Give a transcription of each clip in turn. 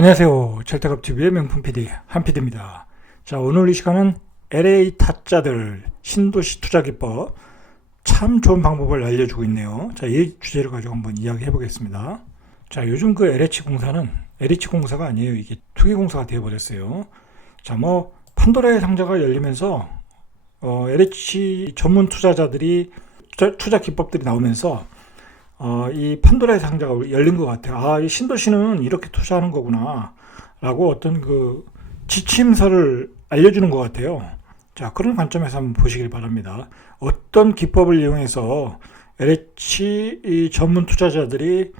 안녕하세요. 절대값TV의 명품 PD 한PD입니다. 자, 오늘 이 시간은 LA 타짜들 신도시 투자 기법 참 좋은 방법을 알려주고 있네요. 자, 이 주제를 가지고 한번 이야기해 보겠습니다. 자, 요즘 그 LH 공사는 LH 공사가 아니에요. 이게 투기 공사가 되어 버렸어요. 자, 뭐 판도라의 상자가 열리면서 LH 전문 투자자들이 투자 기법들이 나오면서 이 판도라의 상자가 열린 것 같아요. 아, 이 신도시는 이렇게 투자하는 거구나. 라고 어떤 그 지침서를 알려주는 것 같아요. 자, 그런 관점에서 한번 보시길 바랍니다. 어떤 기법을 이용해서 LH 이 전문 투자자들이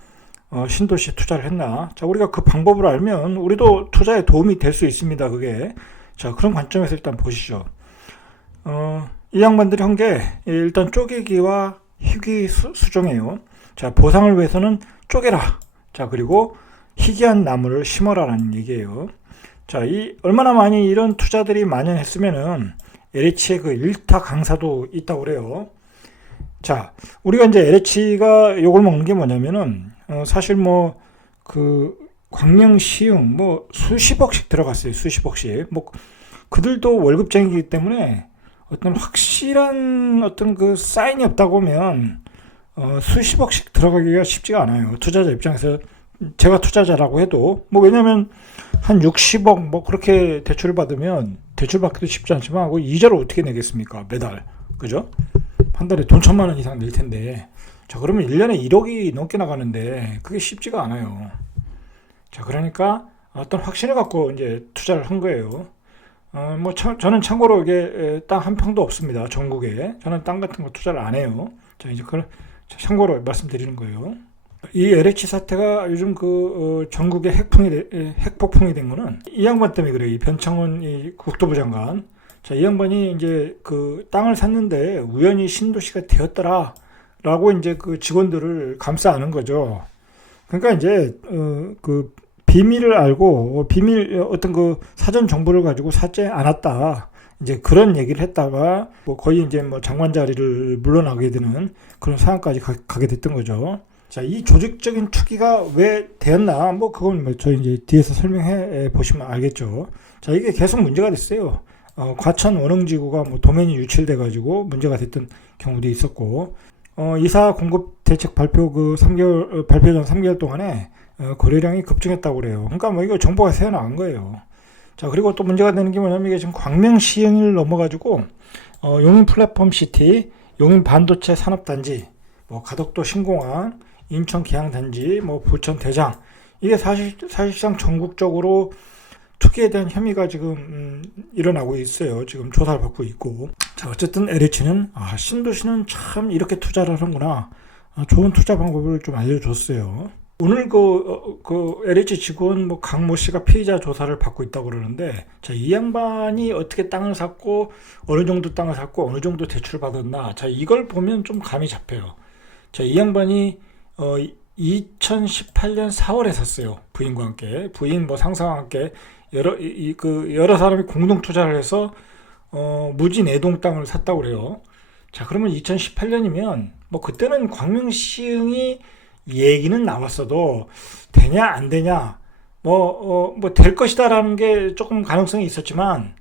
신도시에 투자를 했나. 자, 우리가 그 방법을 알면 우리도 투자에 도움이 될 수 있습니다. 그게. 자, 그런 관점에서 일단 보시죠. 이 양반들이 한 게 일단 쪼개기와 희귀 수종이에요. 자, 보상을 위해서는 쪼개라. 자, 그리고 희귀한 나무를 심어라라는 얘기예요. 자, 얼마나 많이 이런 투자들이 만연했으면은 LH의 그 일타 강사도 있다고 그래요. 자, 우리가 이제 LH가 욕을 먹는 게 뭐냐면은, 사실 뭐, 광명시흥, 뭐, 수십억씩 들어갔어요. 수십억씩. 뭐, 그들도 월급쟁이기 때문에 어떤 확실한 어떤 그 사인이 없다고 하면, 수십억씩 들어가기가 쉽지가 않아요. 투자자 입장에서 제가 투자자라고 해도 왜냐면 한 60억 뭐 그렇게 대출을 받으면 대출 받기도 쉽지 않지만 이자를 어떻게 내겠습니까? 매달. 그죠? 한 달에 돈 1,000만 원 이상 낼 텐데. 자, 그러면 1년에 1억이 넘게 나가는데 그게 쉽지가 않아요. 자, 그러니까 어떤 확신을 갖고 이제 투자를 한 거예요. 저는 참고로 이게 땅 한 평도 없습니다. 전국에. 저는 땅 같은 거 투자를 안 해요. 자, 이제 참고로 말씀드리는 거예요. 이 LH 사태가 요즘 전국에 핵폭풍이 된 거는 이 양반 때문에 그래요. 이 변창훈 이 국토부 장관. 자, 이 양반이 이제 그 땅을 샀는데 우연히 신도시가 되었더라. 라고 이제 그 직원들을 감싸 안은 거죠. 그러니까 이제, 비밀을 알고, 어떤 사전 정보를 가지고 사지 않았다. 이제 그런 얘기를 했다가 거의 이제 장관 자리를 물러나게 되는 그런 상황까지 가게 됐던 거죠. 자, 이 조직적인 투기가 왜 되었나? 그건 저희 이제 뒤에서 설명해 보시면 알겠죠. 자, 이게 계속 문제가 됐어요. 과천 원흥지구가 도면이 유출돼 가지고 문제가 됐던 경우도 있었고, 이사 공급 대책 발표 발표 전 3개월 동안에 거래량이 급증했다고 그래요. 그러니까 이거 정보가 새어나간 거예요. 자, 그리고 또 문제가 되는 게 뭐냐면 이게 지금 광명시흥을 넘어가지고 용인 플랫폼 시티, 용인 반도체 산업단지, 가덕도 신공항, 인천 계양단지, 부천 대장, 이게 사실상 전국적으로 투기에 대한 혐의가 지금 일어나고 있어요. 지금 조사를 받고 있고. 자, 어쨌든 LH는 신도시는 참 이렇게 투자를 하는구나. 좋은 투자 방법을 좀 알려줬어요. 오늘 LH 직원 강모 씨가 피의자 조사를 받고 있다고 그러는데, 자, 이 양반이 어떻게 땅을 샀고, 어느 정도 땅을 샀고, 어느 정도 대출을 받았나. 자, 이걸 보면 좀 감이 잡혀요. 자, 이 양반이, 2018년 4월에 샀어요. 부인과 함께. 부인 상사와 함께 여러 사람이 공동 투자를 해서, 무지 4동 땅을 샀다고 그래요. 자, 그러면 2018년이면, 그때는 광명시흥이 얘기는 나왔어도 되냐 안 되냐 될 것이다라는 게 조금 가능성이 있었지만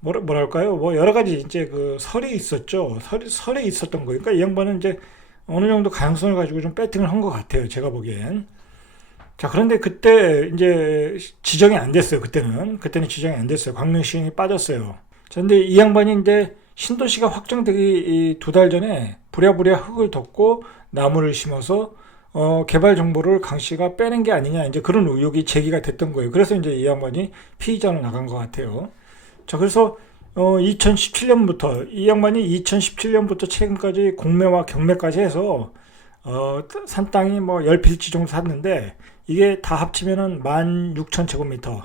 뭐랄까요 여러 가지 이제 설이 있었죠. 설이 있었던 거예요. 그러니까 이 양반은 이제 어느 정도 가능성을 가지고 좀 배팅을 한 것 같아요. 제가 보기엔. 자, 그런데 그때 이제 지정이 안 됐어요. 그때는 지정이 안 됐어요. 광명시흥이 빠졌어요. 자, 근데 이 양반이 이제 신도시가 확정되기 2달 전에 부랴부랴 흙을 덮고 나무를 심어서 개발 정보를 강 씨가 빼낸 게 아니냐, 이제 그런 의혹이 제기가 됐던 거예요. 그래서 이제 이 양반이 피의자로 나간 것 같아요. 자, 그래서 2017년부터 이 양반이 2017년부터 최근까지 공매와 경매까지 해서 산 땅이 10필지 정도 샀는데 이게 다 합치면은 16,000제곱미터,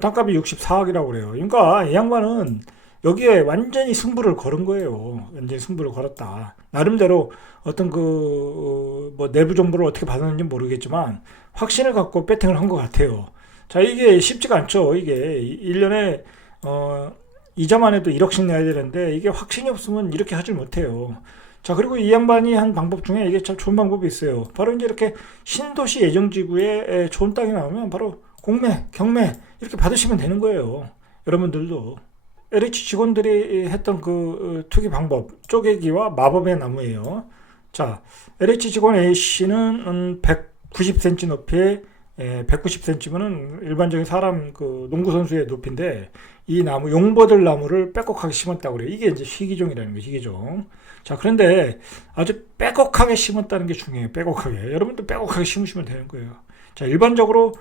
땅값이 64억이라고 그래요. 그러니까 이 양반은 여기에 완전히 승부를 걸은 거예요. 완전히 승부를 걸었다. 나름대로 어떤 내부 정보를 어떻게 받았는지 모르겠지만 확신을 갖고 배팅을 한 것 같아요. 자, 이게 쉽지가 않죠. 이게 1년에 이자만 해도 1억씩 내야 되는데 이게 확신이 없으면 이렇게 하질 못해요. 자, 그리고 이 양반이 한 방법 중에 이게 참 좋은 방법이 있어요. 바로 이제 이렇게 신도시 예정지구에 좋은 땅이 나오면 바로 공매, 경매 이렇게 받으시면 되는 거예요. 여러분들도. LH 직원들이 했던 그 투기 방법, 쪼개기와 마법의 나무예요. 자, LH 직원 A씨는 190cm 높이에 190cm면은 일반적인 사람 그 농구 선수의 높이인데 이 나무 용버들 나무를 빼곡하게 심었다고 그래요. 이게 이제 희귀종이라는 거예요. 희귀종. 자, 그런데 아주 빼곡하게 심었다는 게 중요해요. 빼곡하게. 여러분도 빼곡하게 심으시면 되는 거예요. 자, 일반적으로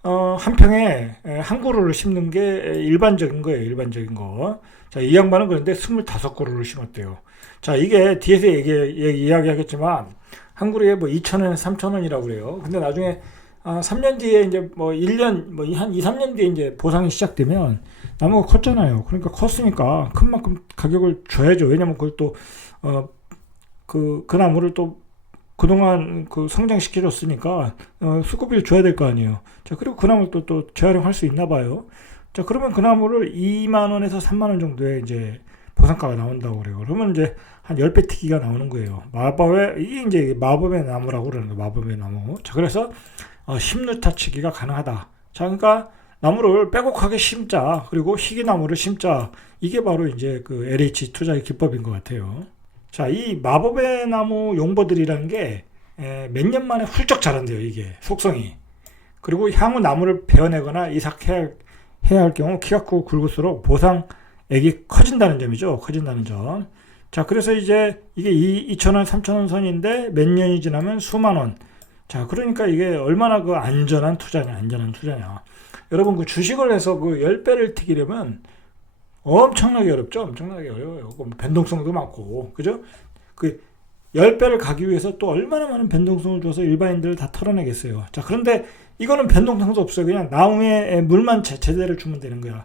한 평에 한 그루를 심는 게 일반적인 거예요. 일반적인 거. 자, 이 양반은 그런데 25그루를 심었대요. 자, 이게 뒤에서 이야기하겠지만 한 그루에 뭐 2,000원, 3,000원이라고 그래요. 근데 나중에 3년 뒤에 이제 뭐 1년, 뭐 한 2, 3년 뒤에 이제 보상이 시작되면 나무가 컸잖아요. 그러니까 컸으니까 큰 만큼 가격을 줘야죠. 왜냐면 그걸 또, 그 나무를 또 그동안 그 성장시켜줬으니까 수급비를 줘야 될 거 아니에요. 자, 그리고 그 나무를 또 재활용할 수 있나 봐요. 자, 그러면 그 나무를 2만 원에서 3만 원 정도의 이제 보상가가 나온다고 그래요. 그러면 이제 한 10배 티기가 나오는 거예요. 이게 이제 마법의 나무라고 그러는 거예요. 마법의 나무. 자, 그래서 심루타 치기가 가능하다. 자, 그러니까 나무를 빼곡하게 심자. 그리고 희귀나무를 심자. 이게 바로 이제 그 LH 투자의 기법인 것 같아요. 자, 이 마법의 나무 용버들이라는 게 몇 년 만에 훌쩍 자란대요. 이게 속성이. 그리고 향후 나무를 베어내거나 이삭해야 할 경우 키가 크고 굵을수록 보상액이 커진다는 점이죠. 커진다는 점. 자, 그래서 이제 이게 2,000원, 3,000원 선인데 몇 년이 지나면 수만 원. 자, 그러니까 이게 얼마나 그 안전한 투자냐. 여러분 그 주식을 해서 그 10배를 튀기려면 엄청나게 어렵죠. 엄청나게 어려워요. 변동성도 많고. 그죠? 그 10배를 가기 위해서 또 얼마나 많은 변동성을 줘서 일반인들을 다 털어내겠어요. 자, 그런데 이거는 변동성도 없어요. 그냥 나무에 물만 제대로 주면 되는 거야.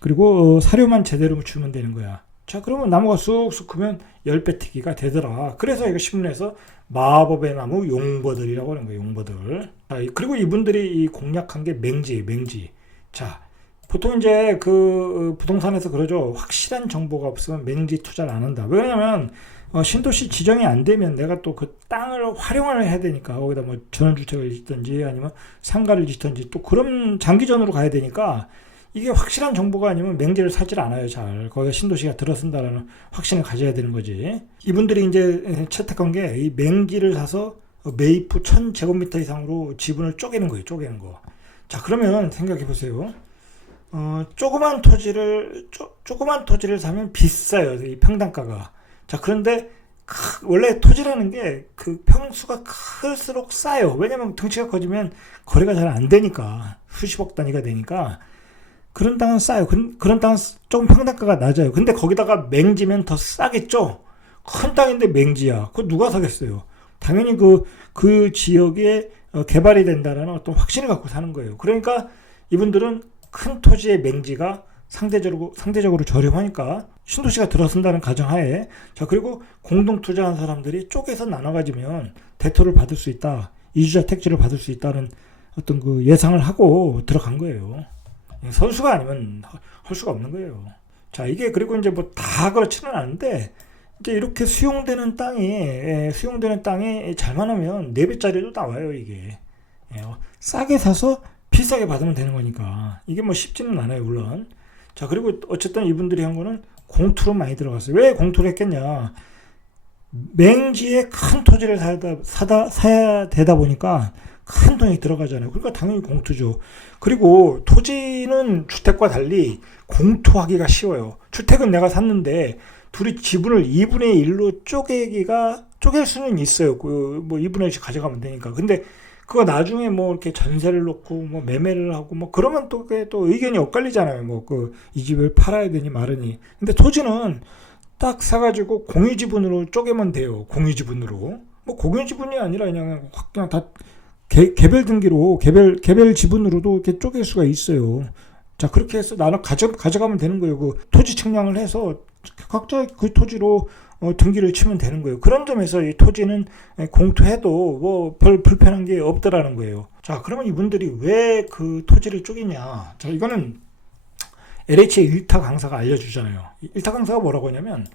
그리고 사료만 제대로 주면 되는 거야. 자, 그러면 나무가 쑥쑥 크면 10배 튀기가 되더라. 그래서 이거 신문에서 마법의 나무 용버들이라고 하는 거예요. 용버들. 자, 그리고 이분들이 공략한 게 맹지. 자, 보통 이제 그 부동산에서 그러죠. 확실한 정보가 없으면 맹지 투자를 안 한다. 왜냐면 신도시 지정이 안 되면 내가 또 그 땅을 활용을 해야 되니까 거기다 뭐 전원주택을 짓든지 아니면 상가를 짓든지 또 그런 장기전으로 가야 되니까 이게 확실한 정보가 아니면 맹지를 사질 않아요. 잘 거기가 신도시가 들어선다라는 확신을 가져야 되는 거지. 이분들이 이제 채택한 게 이 맹지를 사서 매입 후 1,000제곱미터 이상으로 지분을 쪼개는 거예요. 쪼개는 거. 자, 그러면 생각해 보세요. 조그만 토지를 사면 비싸요. 이 평당가가. 자, 그런데 원래 토지라는 게 그 평수가 클수록 싸요. 왜냐면 덩치가 커지면 거래가 잘 안 되니까. 수십억 단위가 되니까. 그런 땅은 싸요. 그런 땅은 조금 평당가가 낮아요. 근데 거기다가 맹지면 더 싸겠죠? 큰 땅인데 맹지야. 그거 누가 사겠어요? 당연히 그 지역에 개발이 된다는 어떤 확신을 갖고 사는 거예요. 그러니까 이분들은 큰 토지의 맹지가 상대적으로 저렴하니까 신도시가 들어선다는 가정하에, 자, 그리고 공동 투자한 사람들이 쪼개서 나눠 가지면 대토를 받을 수 있다, 이주자 택지를 받을 수 있다는 어떤 그 예상을 하고 들어간 거예요. 선수가 아니면 할 수가 없는 거예요. 자, 이게 그리고 이제 뭐 다 그렇지는 않은데 이제 이렇게 수용되는 땅이 잘만 하면 4배짜리도 나와요. 이게 싸게 사서 비싸게 받으면 되는 거니까 이게 뭐 쉽지는 않아요, 물론. 자, 그리고 어쨌든 이분들이 한 거는 공투로 많이 들어갔어요. 왜 공투를 했겠냐? 맹지에 큰 토지를 사야 되다 보니까 큰 돈이 들어가잖아요. 그러니까 당연히 공투죠. 그리고 토지는 주택과 달리 공투하기가 쉬워요. 주택은 내가 샀는데 둘이 지분을 2분의 1로 쪼갤 수는 있어요. 뭐 2분의 1씩 가져가면 되니까. 근데 그거 나중에 뭐 이렇게 전세를 놓고 뭐 매매를 하고 뭐 그러면 또 의견이 엇갈리잖아요. 뭐 이 집을 팔아야 되니 말으니. 근데 토지는 딱 사가지고 공유지분으로 쪼개면 돼요. 공유지분으로. 뭐 공유지분이 아니라 그냥 다 개별 등기로 개별 지분으로도 이렇게 쪼갤 수가 있어요. 자, 그렇게 해서 나눠 가져가면 되는 거예요. 그 토지 측량을 해서 각자 그 토지로 등기를 치면 되는 거예요. 그런 점에서 이 토지는 공투해도 뭐 별 불편한 게 없더라는 거예요. 자, 그러면 이분들이 왜 그 토지를 쪼개냐? 자, 이거는 LH의 일타 강사가 알려주잖아요. 일타 강사가 뭐라고 하냐면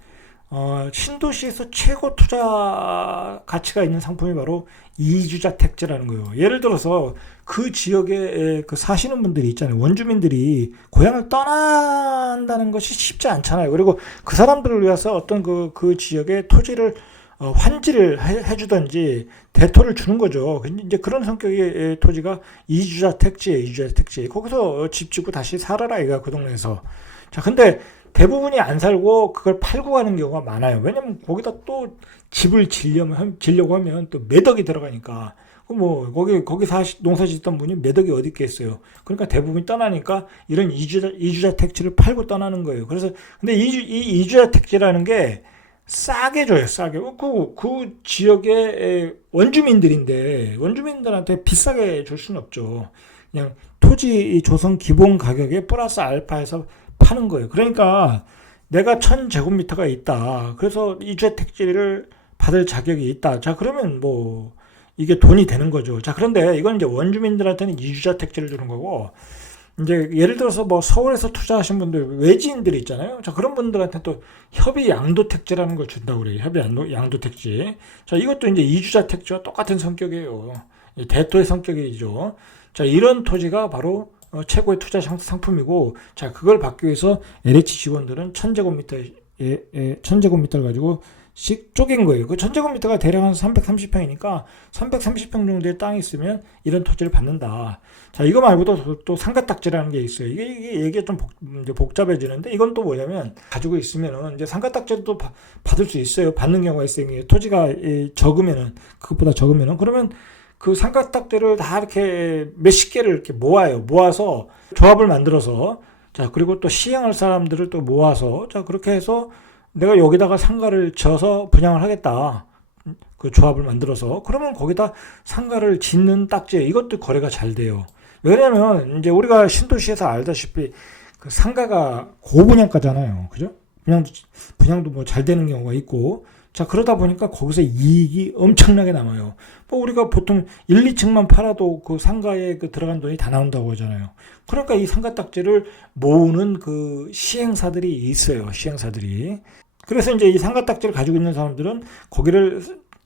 신도시에서 최고 투자 가치가 있는 상품이 바로 이주자 택지라는 거예요. 예를 들어서 그 지역에 그 사시는 분들이 있잖아요. 원주민들이 고향을 떠난다는 것이 쉽지 않잖아요. 그리고 그 사람들을 위해서 어떤 그 지역의 토지를 환지를 해주든지 대토를 주는 거죠. 이제 그런 성격의 토지가 이주자 택지예요. 이주자 택지. 거기서 집 짓고 다시 살아라 이가 그 동네에서. 자, 근데 대부분이 안 살고 그걸 팔고 가는 경우가 많아요. 왜냐면 거기다 또 집을 지려고 하면 또 매덕이 들어가니까. 뭐 거기 농사 짓던 분이 매덕이 어디 있겠어요. 그러니까 대부분이 떠나니까 이런 이주자 택지를 팔고 떠나는 거예요. 그래서 근데 이 이주자 택지라는 게 싸게 줘요, 싸게. 그 지역의 원주민들인데 원주민들한테 비싸게 줄 수는 없죠. 그냥 토지 조성 기본 가격에 플러스 알파해서 파는 거예요. 그러니까 내가 1000제곱미터가 있다. 그래서 이주택 택지를 받을 자격이 있다. 자, 그러면 뭐 이게 돈이 되는 거죠. 자, 그런데 이건 이제 원주민들한테는 이주자 택지를 주는 거고, 이제 예를 들어서 뭐 서울에서 투자하신 분들, 외지인들이 있잖아요. 자, 그런 분들한테 또 협의 양도 택지라는 걸 준다고 그래요. 협의 양도 택지. 자, 이것도 이제 이주자 택지와 똑같은 성격이에요. 대토의 성격이죠. 자, 이런 토지가 바로 최고의 투자 상품이고, 자, 그걸 받기 위해서 LH 직원들은 1000제곱미터를 가지고 씩 쪼갠 거예요. 그 1000제곱미터가 대략 한 330평이니까 330평 정도의 땅이 있으면 이런 토지를 받는다. 자, 이거 말고도 또 상가딱지라는 게 있어요. 이게 얘기가 좀 이제 복잡해지는데, 이건 또 뭐냐면 가지고 있으면은 이제 상가딱지도 받을 수 있어요. 받는 경우가 있어요. 토지가 적으면은, 그것보다 적으면은, 그러면 그 삼각딱지를 다 이렇게 몇십 개를 이렇게 모아서 조합을 만들어서, 자, 그리고 또 시행할 사람들을 또 모아서, 자, 그렇게 해서 내가 여기다가 상가를 지어서 분양을 하겠다. 그 조합을 만들어서. 그러면 거기다 상가를 짓는 딱지에 이것도 거래가 잘 돼요. 왜냐면 이제 우리가 신도시에서 알다시피 그 상가가 고분양가잖아요. 그죠? 분양도 뭐 잘 되는 경우가 있고, 자, 그러다 보니까 거기서 이익이 엄청나게 남아요. 뭐 우리가 보통 1, 2층만 팔아도 그 상가에 그 들어간 돈이 다 나온다고 하잖아요. 그러니까 이 상가 딱지를 모으는 그 시행사들이 있어요. 시행사들이. 그래서 이제 이 상가 딱지를 가지고 있는 사람들은 거기를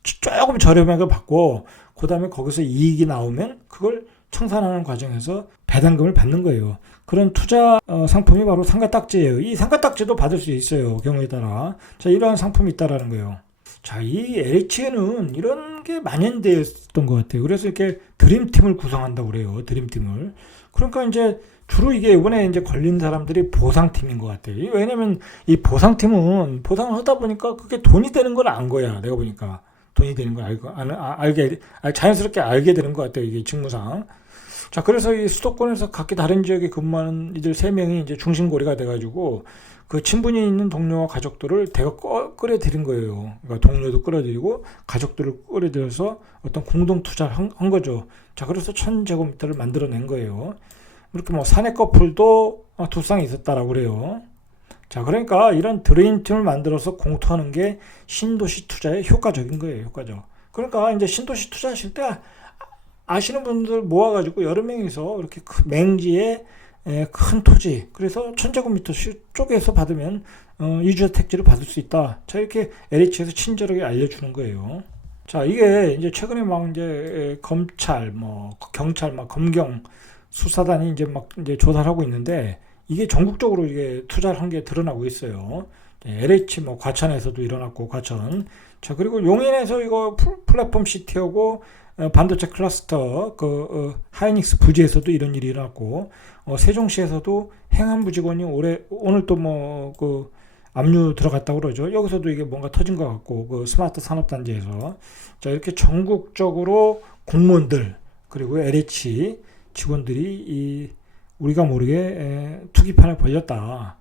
조금 저렴하게 받고, 그 다음에 거기서 이익이 나오면 그걸 청산하는 과정에서 배당금을 받는 거예요. 그런 투자 상품이 바로 상가 딱지예요. 이 상가 딱지도 받을 수 있어요. 경우에 따라. 자, 이러한 상품이 있다라는 거예요. 자, 이 LH에는 이런 게 만연되었던 것 같아요. 그래서 이렇게 드림팀을 구성한다고 그래요. 드림팀을. 그러니까 이제 주로 이게 이번에 이제 걸린 사람들이 보상팀인 것 같아요. 왜냐면 이 보상팀은 보상을 하다 보니까 그게 돈이 되는 걸 안 거야. 내가 보니까. 돈이 되는 걸 자연스럽게 알게 되는 것 같아요. 이게 직무상. 자, 그래서 이 수도권에서 각기 다른 지역에 근무하는 이들 3명이 이제 중심고리가 돼가지고 그 친분이 있는 동료와 가족들을 대거 끌어들인 거예요. 그러니까 동료도 끌어들이고 가족들을 끌어들여서 어떤 공동 투자를 한 거죠. 자, 그래서 1000제곱미터를 만들어낸 거예요. 이렇게 뭐 사내 커플도 두 쌍이 있었다라고 그래요. 자, 그러니까 이런 드림팀을 만들어서 공투하는 게 신도시 투자에 효과적인 거예요. 효과적. 그러니까 이제 신도시 투자하실 때 아시는 분들 모아가지고 여러 명이서 이렇게 맹지에 큰 토지, 그래서 1000제곱미터 쪽에서 받으면 이주택 택지를 받을 수 있다. 자, 이렇게 LH에서 친절하게 알려주는 거예요. 자, 이게 이제 최근에 막 이제 검찰, 뭐 경찰, 막 검경 수사단이 이제 조사를 하고 있는데, 이게 전국적으로 이게 투자를 한 게 드러나고 있어요. LH 뭐 과천에서도 일어났고, 과천. 자, 그리고 용인에서 이거 플랫폼 시티하고 반도체 클러스터 하이닉스 부지에서도 이런 일이 일어났고, 세종시에서도 행안부 직원이 오늘 또 뭐 압류 들어갔다고 그러죠. 여기서도 이게 뭔가 터진 것 같고, 그 스마트 산업단지에서. 자, 이렇게 전국적으로 공무원들 그리고 LH 직원들이 우리가 모르게 투기판에 걸렸다.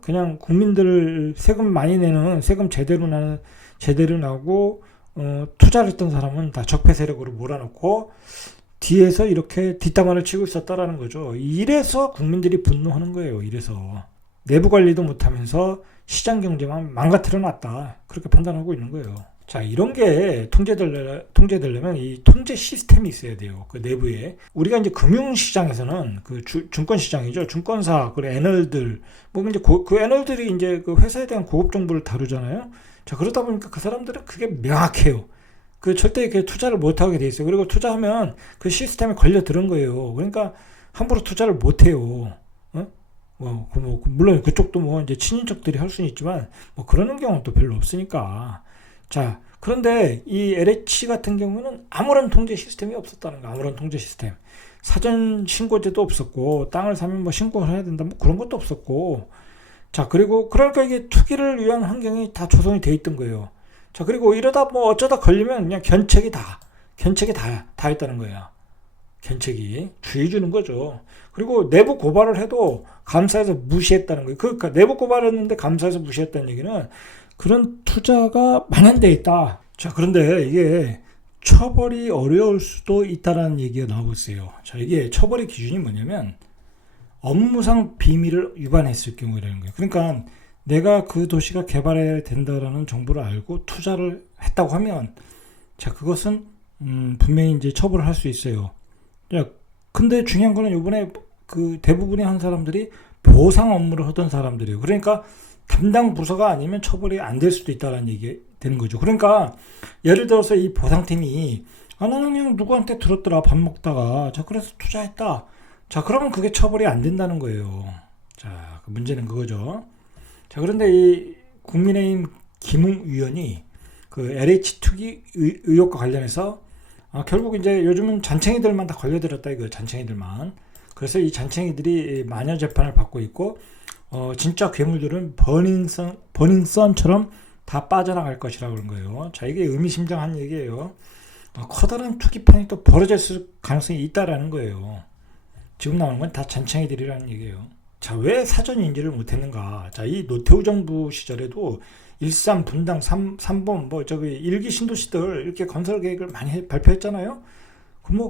그냥 국민들 세금 많이 내는, 세금 제대로 나고 투자를 했던 사람은 다 적폐 세력으로 몰아넣고 뒤에서 이렇게 뒷담화를 치고 있었다라는 거죠. 이래서 국민들이 분노하는 거예요. 이래서 내부 관리도 못하면서 시장 경제만 망가뜨려 놨다. 그렇게 판단하고 있는 거예요. 자, 이런 게 통제되려면 이 통제 시스템이 있어야 돼요. 그 내부에. 우리가 이제 금융시장에서는 그 증권시장이죠. 증권사, 그 애널들, 뭐 이제 그 애널들이 이제 그 회사에 대한 고급 정보를 다루잖아요. 자, 그러다 보니까 그 사람들은 그게 명확해요. 그 절대 그 투자를 못 하게 돼 있어요. 그리고 투자하면 그 시스템에 걸려 들은 거예요. 그러니까 함부로 투자를 못 해요. 어? 물론 그쪽도 뭐 이제 친인척들이 할 수는 있지만 뭐 그러는 경우는 또 별로 없으니까. 자, 그런데 이 LH 같은 경우는 아무런 통제 시스템이 없었다는 거. 아무런 통제 시스템. 사전 신고제도 없었고 땅을 사면 뭐 신고를 해야 된다 뭐 그런 것도 없었고. 자, 그리고 그러니까 이게 투기를 위한 환경이 다 조성이 돼 있던 거예요. 자, 그리고 이러다 뭐 어쩌다 걸리면 그냥 견책이 다 했다는 거야. 견책이 주의 주는 거죠. 그리고 내부 고발을 해도 감사에서 무시했다는 거예요. 그러니까 내부 고발했는데 감사에서 무시했다는 얘기는 그런 투자가 만연돼 있다. 자, 그런데 이게 처벌이 어려울 수도 있다라는 얘기가 나오고 있어요. 자, 이게 처벌의 기준이 뭐냐면 업무상 비밀을 위반했을 경우라는 거예요. 그러니까 내가 그 도시가 개발해야 된다라는 정보를 알고 투자를 했다고 하면 자, 그것은 분명히 이제 처벌을 할 수 있어요. 자, 근데 중요한 거는 이번에 그 대부분의 한 사람들이 보상 업무를 하던 사람들이에요. 그러니까 담당 부서가 아니면 처벌이 안 될 수도 있다는 얘기 되는 거죠. 그러니까 예를 들어서 이 보상팀이 나는 그냥 누구한테 들었더라 밥 먹다가 자 그래서 투자했다. 자, 그러면 그게 처벌이 안 된다는 거예요. 자, 그 문제는 그거죠. 자, 그런데 이 국민의힘 김웅 의원이 그 LH 투기 의혹과 관련해서 결국 이제 요즘은 잔챙이들만 다 걸려들었다 이거 잔챙이들만. 그래서 이 잔챙이들이 마녀 재판을 받고 있고 진짜 괴물들은 버닝썬처럼 다 빠져나갈 것이라고 그런 거예요. 자, 이게 의미심장한 얘기예요. 커다란 투기판이 또 벌어졌을 가능성이 있다라는 거예요. 지금 나오는 건 다 잔챙이들이라는 얘기예요. 자, 왜 사전 인지를 못했는가? 자, 이 노태우 정부 시절에도 일산, 분당, 삼본, 뭐 저기 일기 신도시들 이렇게 건설 계획을 많이 발표했잖아요.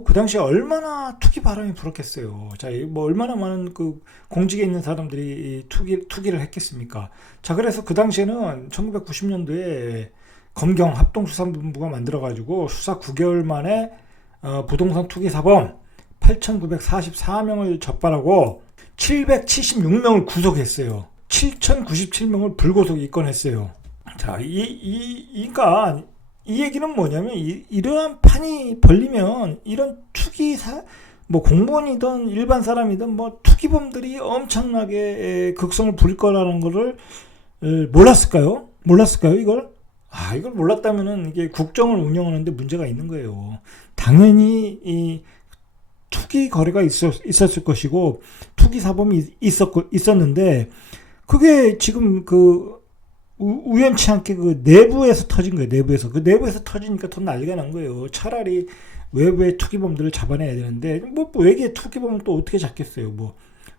그 당시에 얼마나 투기 바람이 불었겠어요. 자, 뭐 얼마나 많은 그 공직에 있는 사람들이 투기를 했겠습니까? 자, 그래서 그 당시에는 1990년도에 검경 합동수사본부가 만들어가지고 수사 9개월 만에 부동산 투기 사범 8,944명을 적발하고 776명을 구속했어요. 7,097명을 불구속 입건했어요. 자, 그러니까 이 얘기는 뭐냐면 이러한 판이 벌리면 이런 뭐 공무원이든 일반 사람이든 뭐 투기범들이 엄청나게 극성을 부릴 거라는 거를 몰랐을까요? 이걸? 이걸 몰랐다면은 이게 국정을 운영하는데 문제가 있는 거예요. 당연히 이 투기 거래가 있었을 것이고 투기 사범이 있었는데 그게 지금 그 우연치 않게 그 내부에서 터진 거예요. 내부에서 터지니까 더 난리가 난 거예요. 차라리 외부의 투기범들을 잡아내야 되는데 뭐 외계 투기범은 또 어떻게 잡겠어요.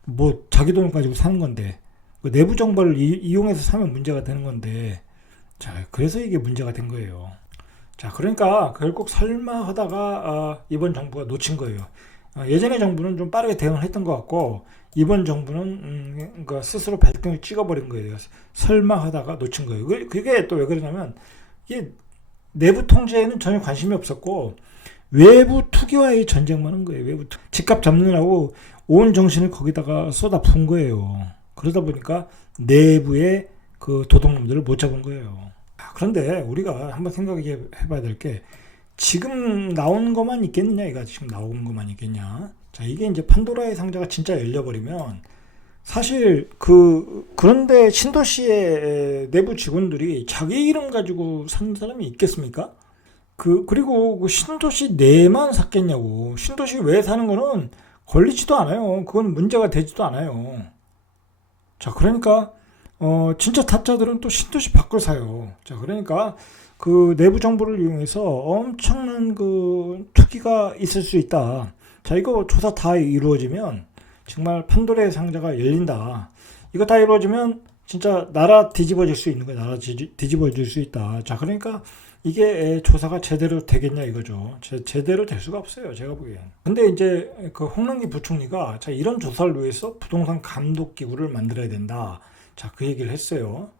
뭐 자기 돈을 가지고 사는 건데 그 내부 정보를 이용해서 사면 문제가 되는 건데 자, 그래서 이게 문제가 된 거예요. 자, 그러니까 결국 설마 하다가 이번 정부가 놓친 거예요. 예전의 정부는 좀 빠르게 대응을 했던 것 같고 이번 정부는 그러니까 스스로 발등을 찍어버린 거예요. 설마 하다가 놓친 거예요. 그게 또 왜 그러냐면 이게 내부 통제에는 전혀 관심이 없었고 외부 투기와의 전쟁만 한 거예요. 집값 잡느라고 온 정신을 거기다가 쏟아 부은 거예요. 그러다 보니까 내부의 그 도둑놈들을 못 잡은 거예요. 그런데 우리가 한번 생각해 봐야 될 게 지금 나온 것만 있겠느냐 이거 지금 나온 것만 있겠냐. 자, 이게 이제 판도라의 상자가 진짜 열려버리면 사실 그런데 신도시의 내부 직원들이 자기 이름 가지고 사는 사람이 있겠습니까? 그리고 그 신도시 내만 샀겠냐고. 신도시 외에 사는 거는 걸리지도 않아요. 그건 문제가 되지도 않아요. 자, 그러니까 진짜 타짜들은 또 신도시 밖을 사요. 자, 그러니까 그 내부 정보를 이용해서 엄청난 그 투기가 있을 수 있다. 자, 이거 조사 다 이루어지면 정말 판도라의 상자가 열린다. 이거 다 이루어지면 진짜 나라 뒤집어질 수 있는 거야. 나라 뒤집어질 수 있다. 자, 그러니까 이게 조사가 제대로 되겠냐 이거죠. 제대로 될 수가 없어요. 제가 보기엔. 근데 이제 그 홍남기 부총리가 자, 이런 조사를 위해서 부동산 감독 기구를 만들어야 된다. 자, 그 얘기를 했어요.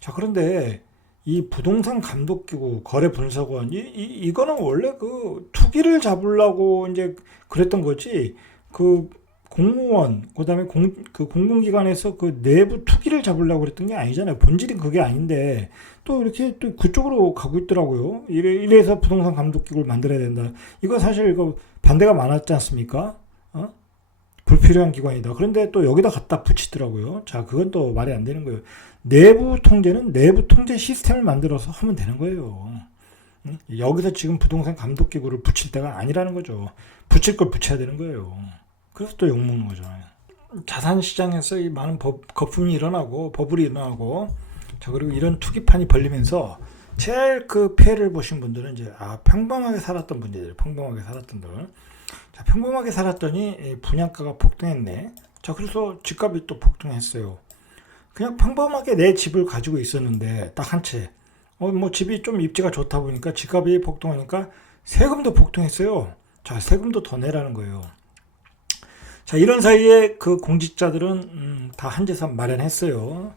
자, 그런데 이 부동산 감독기구, 거래분석원, 이거는 원래 그 투기를 잡으려고 이제 그랬던 거지. 그 공무원, 그다음에 그 공공기관에서 그 내부 투기를 잡으려고 그랬던 게 아니잖아요. 본질은 그게 아닌데 또 이렇게 또 그쪽으로 가고 있더라고요. 이래서 부동산 감독기구를 만들어야 된다. 이거 사실 이거 반대가 많았지 않습니까? 어? 불필요한 기관이다. 그런데 또 여기다 갖다 붙이더라고요. 자, 그건 또 말이 안 되는 거예요. 내부 통제는 내부 통제 시스템을 만들어서 하면 되는 거예요. 응? 여기서 지금 부동산 감독기구를 붙일 때가 아니라는 거죠. 붙일 걸 붙여야 되는 거예요. 그래서 또 욕먹는 거잖아요. 자산 시장에서 이 많은 거품이 일어나고 버블이 일어나고, 자, 그리고 이런 투기판이 벌리면서 제일 그 피해를 보신 분들은 이제 평범하게 살았던 분들, 평범하게 살았던 분들. 자, 평범하게 살았더니 분양가가 폭등했네. 자, 그래서 집값이 또 폭등했어요. 그냥 평범하게 내 집을 가지고 있었는데 딱 한 채. 뭐 집이 좀 입지가 좋다 보니까 집값이 폭등하니까 세금도 폭등했어요. 자, 세금도 더 내라는 거예요. 자, 이런 사이에 그 공직자들은 다 한재산 마련했어요.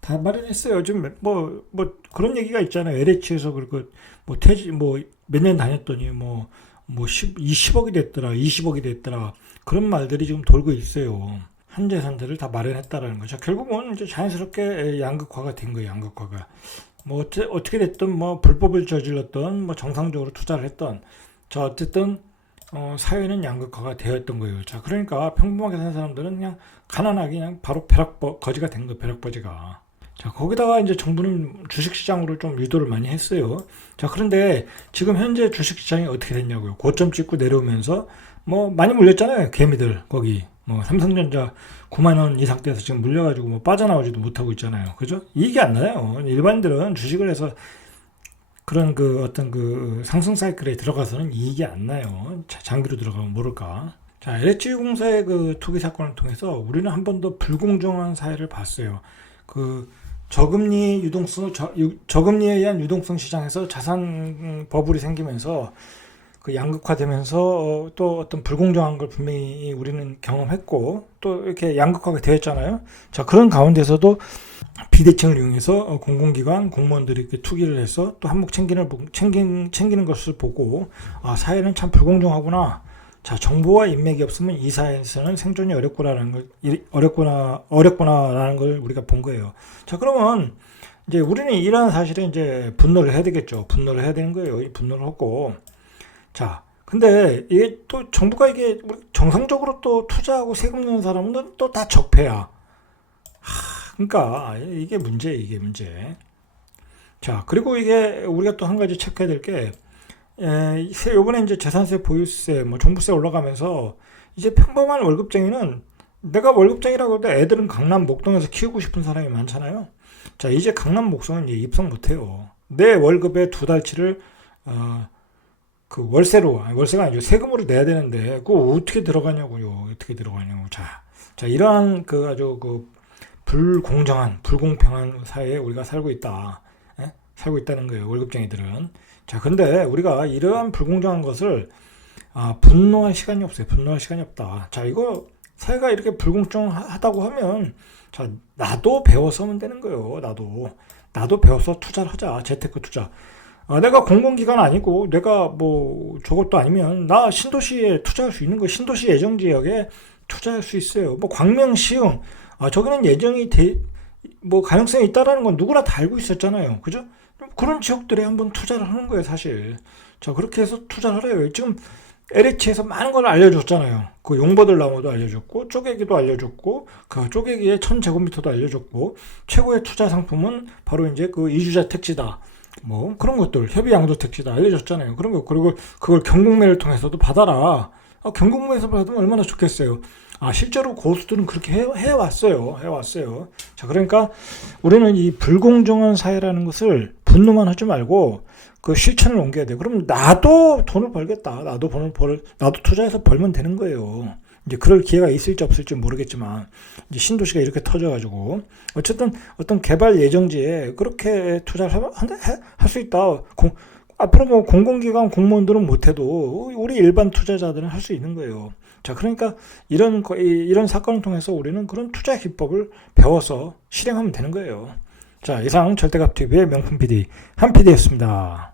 다 마련했어요. 지금 뭐 그런 얘기가 있잖아요. LH에서 그리고 뭐 몇 년 다녔더니 뭐 10억이 됐더라, 20억이 됐더라. 그런 말들이 지금 돌고 있어요. 한재산들을 다 마련했다라는 거죠. 결국은 이제 자연스럽게 양극화가 된 거예요. 양극화가. 뭐 어떻게 됐든 뭐 불법을 저질렀던 뭐 정상적으로 투자를 했던, 자, 어쨌든 사회는 양극화가 되었던 거예요. 자, 그러니까 평범하게 사는 사람들은 그냥 가난하게 그냥 바로 거지가 된 거예요. 벼락거지가. 자, 거기다가 이제 정부는 주식시장으로 좀 유도를 많이 했어요. 자, 그런데 지금 현재 주식시장이 어떻게 됐냐고요. 고점 찍고 내려오면서 뭐 많이 물렸잖아요. 개미들 거기. 뭐 삼성전자 9만 원 이상 돼서 지금 물려가지고 뭐 빠져나오지도 못하고 있잖아요. 그죠? 이익이 안 나요. 일반인들은 주식을 해서 그런 그 어떤 그 상승 사이클에 들어가서는 이익이 안 나요. 장기로 들어가면 모를까. 자, LH공사의 그 투기 사건을 통해서 우리는 한 번 더 불공정한 사회를 봤어요. 그 저금리에 의한 유동성 시장에서 자산 버블이 생기면서 그 양극화되면서 또 어떤 불공정한 걸 분명히 우리는 경험했고 또 이렇게 양극화가 되었잖아요. 자, 그런 가운데서도 비대칭을 이용해서 공공기관 공무원들이 이렇게 투기를 해서 또 한몫 챙기는 것을 보고 사회는 참 불공정하구나. 자, 정보와 인맥이 없으면 이 사회에서는 생존이 어렵구나라는 걸 우리가 본 거예요. 자, 그러면 이제 우리는 이러한 사실에 이제 분노를 해야 되겠죠. 분노를 해야 되는 거예요. 이 분노를 하고. 자, 근데 이게 또 정부가 이게 정상적으로 또 투자하고 세금 내는 사람은 또 다 적폐야. 그러니까 이게 문제. 자, 그리고 이게 우리가 또 한 가지 체크해야 될 게, 요번에 이제 재산세, 보유세, 뭐 종부세 올라가면서 이제 평범한 월급쟁이는 내가 월급쟁이라고 해도 애들은 강남 목동에서 키우고 싶은 사람이 많잖아요. 자, 이제 강남 목동은 이제 입성 못해요. 내 월급의 두 달치를 그 월세가 아니죠. 세금으로 내야 되는데 그거 어떻게 들어가냐고요. 자, 이러한 그 아주 그 불공정한, 불공평한 사회에 우리가 살고 있다. 살고 있다는 거예요. 월급쟁이들은. 자, 근데 우리가 이러한 불공정한 것을 분노할 시간이 없어요. 분노할 시간이 없다. 자, 이거 사회가 이렇게 불공정하다고 하면 자, 나도 배워서 하면 되는 거예요. 나도 배워서 투자를 하자. 재테크 투자. 내가 공공기관 아니고 내가 뭐 저것도 아니면 나 신도시에 투자할 수 있는 거예요. 신도시 예정 지역에 투자할 수 있어요. 뭐 광명, 시흥, 저기는 뭐 가능성이 있다라는 건 누구나 다 알고 있었잖아요. 그죠? 그런 지역들에 한번 투자를 하는 거예요, 사실. 자, 그렇게 해서 투자를 하래요. 지금 LH에서 많은 걸 알려줬잖아요. 그 용버들 나무도 알려줬고, 쪼개기도 알려줬고, 그 쪼개기의 1000제곱미터도 알려줬고, 최고의 투자 상품은 바로 이제 그 이주자 택지다. 뭐 그런 것들, 협의 양도 택지다 알려줬잖아요. 그런 거. 그리고 그걸 경공매를 통해서도 받아라. 경공매에서 받으면 얼마나 좋겠어요. 실제로 고수들은 그렇게 해왔어요. 자, 그러니까 우리는 이 불공정한 사회라는 것을 분노만 하지 말고 그 실천을 옮겨야 돼. 그럼 나도 돈을 벌겠다. 나도 투자해서 벌면 되는 거예요. 이제 그럴 기회가 있을지 없을지 모르겠지만 이제 신도시가 이렇게 터져가지고 어쨌든 어떤 개발 예정지에 그렇게 투자를 할 수 있다. 앞으로 뭐 공공기관 공무원들은 못해도 우리 일반 투자자들은 할 수 있는 거예요. 자, 그러니까 이런 사건을 통해서 우리는 그런 투자 기법을 배워서 실행하면 되는 거예요. 자, 이상 절대값TV의 명품 PD 한 PD였습니다.